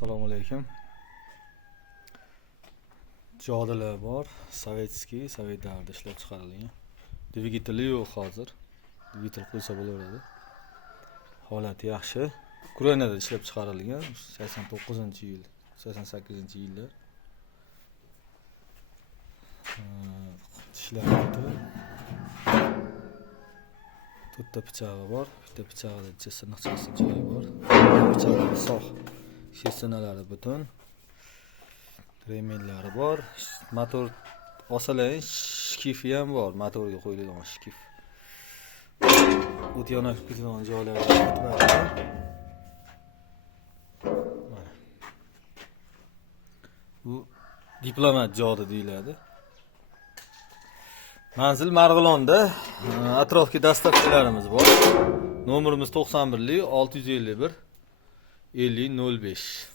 Assalomu alaykum. Jodilar bor, sovetskiy, sovet davrida ishlab chiqarilgan. Dvigateli yo'q hozir. Dvigatel qo'ysa bo'laveradi. Holati yaxshi. Ukrainada ishlab chiqarilgan 89-yil, 88-yillar. Ishlayapti. To'rtta pichog'i bor. Bitta pichog'ida sirniqchasi joyi bor. Pichog'i sog'. Shessinalari butun. Remellari bor. Motor osalang shkifi ham bor. Motorga qo'yiladigan shkif. O't yonib ketadigan joylari bor. Bu diplomat jodi deyiladi. Manzil Marg'ilonda. Atrofga dastavchilarimiz bor. Nomerimiz 91 651 50 05.